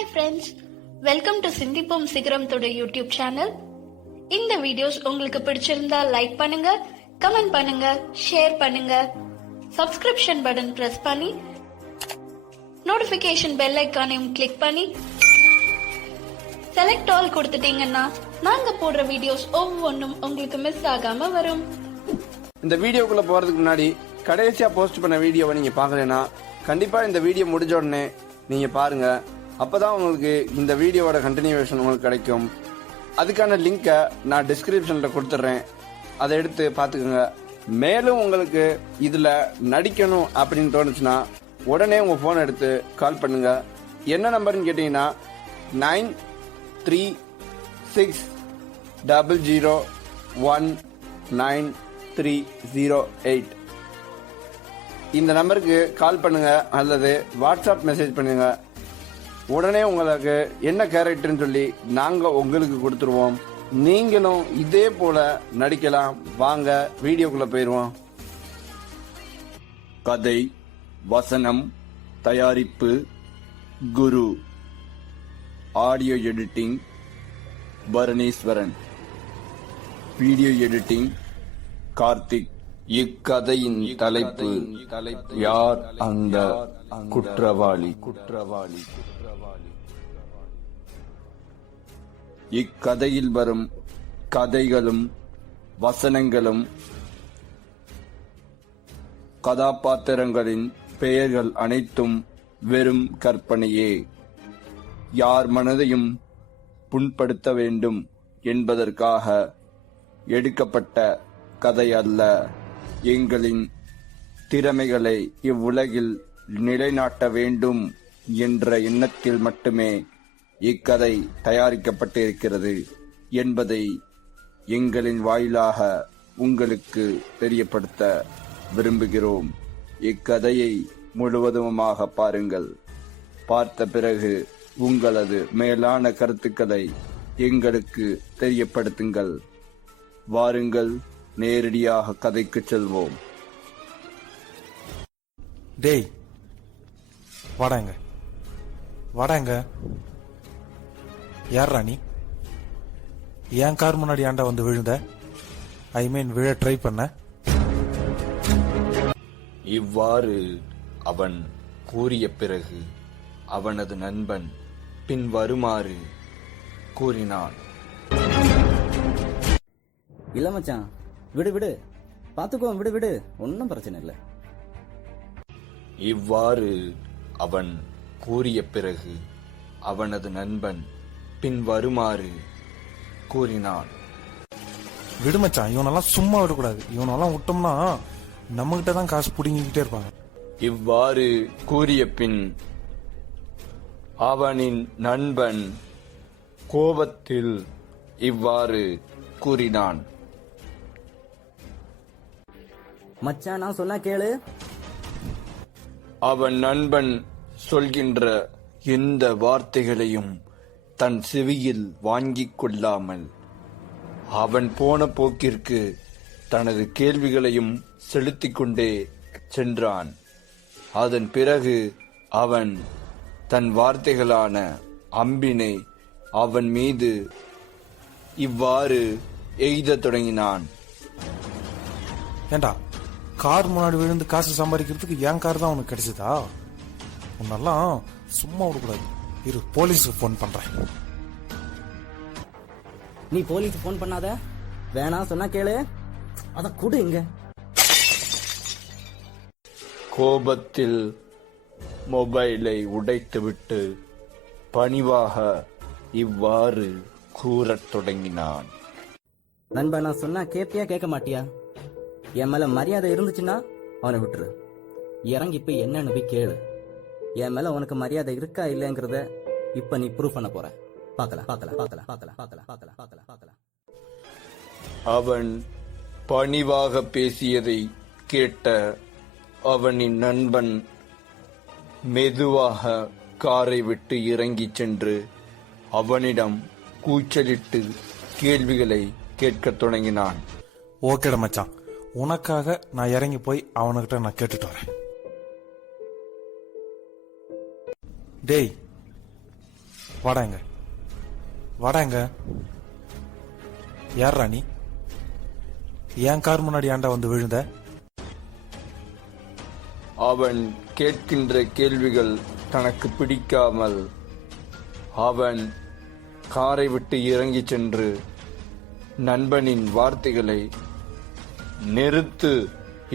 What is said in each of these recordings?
Hi friends, welcome to சிந்திப்போம் சிகரம் தொட யூடியூப் சேனல். இந்த வீடியோஸ் உங்களுக்கு பிடிச்சிருந்தா லைக் பண்ணுங்க, கமெண்ட் பண்ணுங்க, ஷேர் பண்ணுங்க, சப்ஸ்கிரிப்ஷன் பட்டன் பிரஸ் பண்ணி நோட்டிபிகேஷன் பெல் ஐகானையும் கிளிக் பண்ணி செலக்ட் ஆல் கொடுத்துட்டீங்கன்னா நாங்க போடுற வீடியோஸ் ஒவ்வொன்றும் உங்களுக்கு மிஸ் ஆகாம வரும். இந்த வீடியோக்குள்ள போறதுக்கு முன்னாடி கடைசியா போஸ்ட் பண்ண வீடியோவை நீங்க பாக்கலனா கண்டிப்பா இந்த வீடியோ முடிஞ்ச உடனே நீங்க பாருங்க. அப்பதான் உங்களுக்கு இந்த வீடியோவோட கண்டினியூவேஷன் உங்களுக்கு கிடைக்கும். அதுக்கான லிங்கை நான் டிஸ்கிரிப்ஷன்ல கொடுத்துட்றேன், அதை எடுத்து பாத்துக்கோங்க. மேலும் உங்களுக்கு இதுல நடிக்கணும் அப்படின்னு தோணுச்சுன்னா உடனே உங்க போன் எடுத்து கால் பண்ணுங்க. என்ன நம்பர்னு கேட்டீங்கன்னா 9360019308. இந்த நம்பருக்கு கால் பண்ணுங்க அல்லது வாட்ஸ்அப் மெசேஜ் பண்ணுங்க. உடனே உங்களுக்கு என்ன கேரக்டர்னு சொல்லி நாங்க உங்களுக்கு கொடுத்துருவோம். நீங்களும் இதே போல நடிக்கலாம். வாங்க வீடியோக்குள்ள போயிருவோம். கதை, வசனம், தயாரிப்பு Guru, audio editing Bharaneeswaran, video editing Karthik. இக்கதையின் தலைப்பு யார் அந்த குற்றவாளி. இக்கதையில் வரும் கதைகளும் வசனங்களும் கதாபாத்திரங்களின் பெயர்கள் அனைத்தும் வெறும் கற்பனையே. யார் மனதையும் புண்படுத்த வேண்டும் என்பதற்காக எடுக்கப்பட்ட கதை அல்ல. எங்களின் திறமைகளை இவ்வுலகில் நிலைநாட்ட வேண்டும் என்ற எண்ணத்தில் மட்டுமே இக்கதை தயாரிக்கப்பட்டிருக்கிறது என்பதை எங்களின் வாயிலாக உங்களுக்கு தெரியப்படுத்த விரும்புகிறோம். இக்கதையை முழுவதுமாக பாருங்கள். பார்த்த பிறகு உங்களது மேலான கருத்துக்களை எங்களுக்கு தெரியப்படுத்துங்கள். வாருங்கள், நேரடியாக கதைக்கு செல்வோம். டேய் வாடாங்க வாடாங்க. யார் ராணி? என் கார் முன்னாடி ஆண்டா வந்து விழுந்த? ஐ மீன் விழ ட்ரை பண்ண? இவ்வாறு அவன் கூறிய பிறகு அவனது நண்பன் பின் வருமாறு கூறினான். இல்ல மச்சான், விடு விடு, பாத்துக்கோ, விடு விடு, ஒன்னும் பிரச்சனை இல்ல. இவ்வாறு அவன் கூறிய பிறகு அவனது நண்பன் பின் வருமாறு கூறினான். விடு மச்சான், இவனெல்லாம் சும்மா விடக்கூடாது. இவனெல்லாம் விட்டோம்னா நம்ம கிட்ட தான் காசு புடிங்கிக்கிட்டே இருப்பாங்க. இவ்வாறு கூறிய பின் அவனின் நண்பன் கோபத்தில் இவ்வாறு கூறினான். மச்சான், நான் சொன்னா கேளு. அவன் நண்பன் சொல்கின்ற எந்த வார்த்தைகளையும் தன் செவியில் வாங்கிக் கொள்ளாமல் அவன் போன போக்கிற்கு தனது கேள்விகளையும் செலுத்திக் கொண்டே சென்றான். அதன் பிறகு அவன் தன் வார்த்தைகளான அம்பினை அவன் மீது இவ்வாறு எய்தத் தொடங்கினான். ஏண்டா, கார் முன்னாடி விழுந்து காசு சம்பாதிக்கிறதுக்கு என் கார் தான் உனக்கு கிடைச்சதா? உன்னெல்லாம் சும்மா விடக்கூடாது. இரு, போலீஸுக்கு போன் பண்றேன். நீ போலீஸ் போன் பண்ணாத. வேணா, சொன்னா கேளு. அத குடு இங்க. கோபத்தில் மொபைலை உடைத்துவிட்டு பணிவாக இவ்வாறு கூறத் தொடங்கினான். நண்பன், நான் சொன்னா கேட்பியா கேட்க மாட்டியா? என் மேல மரியாதை இருந்துச்சுன்னா அவனை விட்டுரு. இறங்கி போய் என்னன்னு போய் கேளு. என் மேல உனக்கு மரியாதை இருக்கா இல்லைங்கிறத இப்ப நீ ப்ரூவ் பண்ண போற. பார்க்கலாம் பார்க்கலாம் பார்க்கலாம் பார்க்கலாம் பார்க்கலாம் பார்க்கலாம் பார்க்கலாம் பார்க்கலாம். அவன் பணிவாக பேசியதை கேட்ட அவனின் நண்பன் மெதுவாக காரை விட்டு இறங்கிச் சென்று அவனிடம் கூச்சலிட்டு கேள்விகளை கேட்கத் தொடங்கினான். ஓகேடா மச்சான், உனக்காக நான் இறங்கி போய் அவனுக்கிட்ட நான் கேட்டுட்டு வரேன். டேய், வாடாங்க வாடாங்க. யார் ராணி? என் கார் முன்னாடி ஆண்டா வந்து விழுந்த? அவன் கேட்கின்ற கேள்விகள் தனக்கு பிடிக்காமல் அவன் காரை விட்டு இறங்கிச் சென்று நண்பனின் வார்த்தைகளை நிறுத்து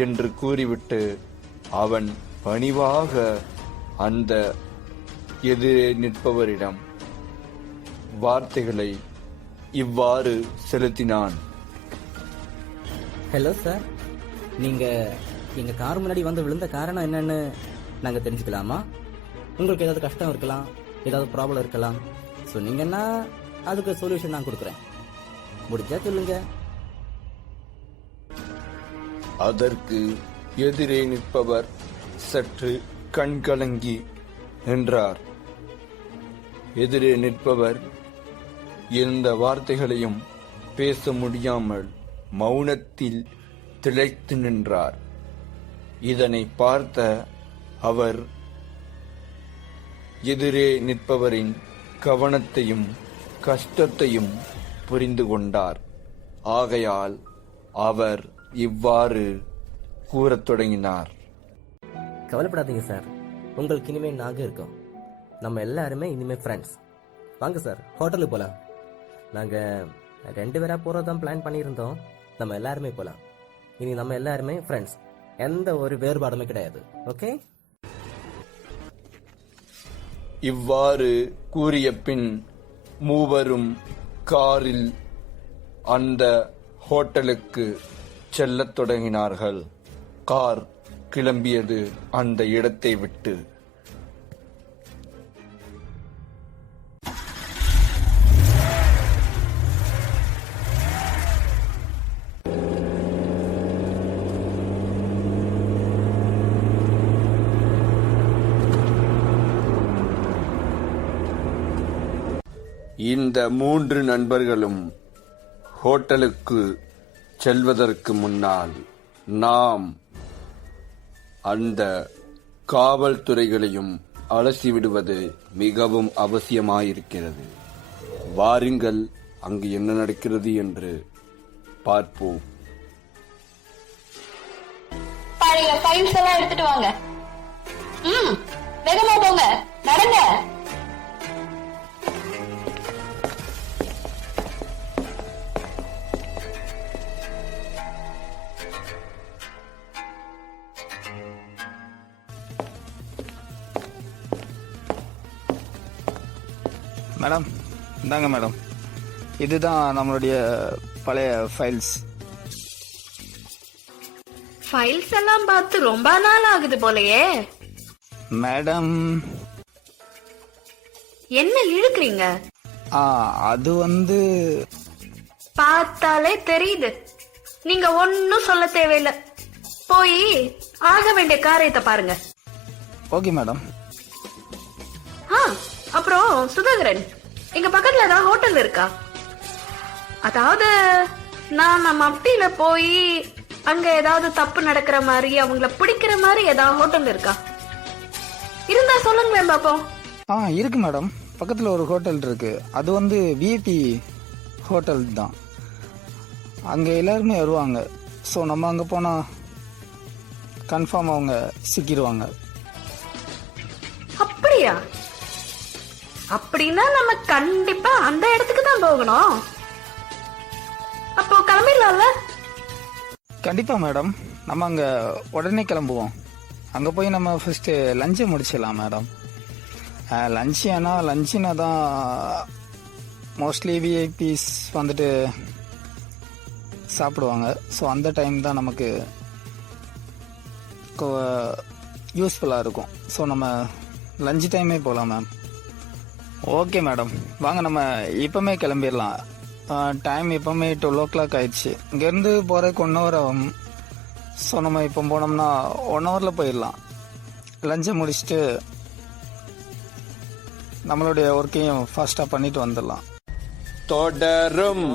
என்று கூறிவிட்டு அவன் பணிவாக அந்த எதிரே நிற்பவரிடம் வார்த்தைகளை இவ்வாறு செலுத்தினான். ஹலோ சார், நீங்க எங்க கார் முன்னாடி வந்து விழுந்த காரணம் என்னன்னு நாங்க தெரிஞ்சுக்கலாமா? உங்களுக்கு ஏதாவது கஷ்டம் இருக்கலாம், ஏதாவது ப்ராப்ளம் இருக்கலாம். சொன்னீங்கன்னா அதுக்கு சொல்யூஷன் நான் கொடுக்குறேன். முடிஞ்சா சொல்லுங்க. அதற்கு எதிரே நிற்பவர் சற்று கண்கலங்கி நின்றார். எதிரே நிற்பவர் எந்த வார்த்தைகளையும் பேச முடியாமல் மௌனத்தில் திளைத்து நின்றார். இதனை பார்த்த அவர் எதிரே நிற்பவரின் கவனத்தையும் கஷ்டத்தையும் புரிந்து கொண்டார். ஆகையால் அவர் இவ்வாறு கூறத் தொடங்கினார். கவலைப்படாதீங்க சார், உங்களுக்கு இனிமே நாங்க இருக்கோம். நம்ம எல்லாருமே இனிமே ஃப்ரெண்ட்ஸ். வாங்க சார், ஹோட்டலுக்கு போலாம். நாங்க 2 பேரா போறதான் பிளான் பண்ணியிருந்தோம். நம்ம எல்லாருமே போலாம். இனி நம்ம எல்லாருமே ஃப்ரெண்ட்ஸ். எந்த ஒரு வேறுபாடுமே கிடையாது. ஓகே? இவ்வாறு கூறிய பின் மூவரும் காரில் அந்த ஹோட்டலுக்கு செல்லத் தொடங்கினார்கள். கார் கிளம்பியது அந்த இடத்தை விட்டு. இந்த 3 நண்பர்களும் ஹோட்டலுக்கு செல்வதற்கு முன்னால் நாம் அந்த காவல்துறைகளையும் அலசிவிடுவது மிகவும் அவசியமாயிருக்கிறது. வாருங்கள், அங்கு என்ன நடக்கிறது என்று பார்ப்போம். பழைய ஃபைல்ஸ் எல்லாம் எடுத்துட்டு வாங்க. வேகமா போங்க, நடங்க. மேடம், இந்தாங்க மேடம், இதுதான் நம்மளுடைய பழைய ஃபைல்ஸ். ஃபைல்ஸ் எல்லாம் பார்த்து ரொம்ப நாள் ஆகுது போலயே. மேடம், என்ன இழுக்கிறீங்க? அது வந்து பார்த்தாலே தெரியுது. நீங்க ஒன்னும் சொல்ல தேவையில்லை. போய் ஆக வேண்டிய காரியத்தை பாருங்க. Okay madam. அப்புறம் சுதாகரன், எங்க பக்கத்துல ஏதாவது ஹோட்டல் இருக்கா? அதாவது நான் நம்ம அப்படியில போய் அங்க ஏதாவது தப்பு நடக்கிற மாதிரி, அவங்கள பிடிக்கிற மாதிரி ஏதாவது ஹோட்டல் இருக்கா? இருந்தா சொல்லுங்களேன் பாப்போம். இருக்கு மேடம், பக்கத்துல ஒரு ஹோட்டல் இருக்கு. அது வந்து விஐபி ஹோட்டல் தான். அங்க எல்லாருமே வருவாங்க. ஸோ நம்ம அங்க போனா கன்ஃபார்ம் அவங்க சிக்கிடுவாங்க. அப்படியா? அப்படின்னா நம்ம கண்டிப்பா அந்த இடத்துக்கு தான் போகணும். அப்போ கிளம்பிடலாம்ல? கண்டிப்பா மேடம், நம்ம அங்க உடனே கிளம்புவோம். அங்க போய் நம்ம ஃபர்ஸ்ட் லஞ்சை முடிச்சிடலாம் மேடம். லஞ்சுனா தான் மோஸ்ட்லி விஐபிஸ் வந்துட்டு சாப்பிடுவாங்க. ஸோ அந்த டைம் தான் நமக்கு யூஸ்ஃபுல்லாக இருக்கும். ஸோ நம்ம லஞ்ச் டைமே போகலாம் மேம். ஓகே மேடம், வாங்க நம்ம இப்போமே கிளம்பிடலாம். டைம் இப்போமே 12 o'clock ஆயிடுச்சு. இங்கேருந்து போகிறதுக்கு 1 hour ஆகும். ஸோ நம்ம இப்போ போனோம்னா 1 hourல போயிடலாம். லஞ்சை முடிச்சுட்டு நம்மளுடைய ஒர்க்கையும் ஃபாஸ்ட்டாக பண்ணிட்டு வந்துடலாம். தொடரும்.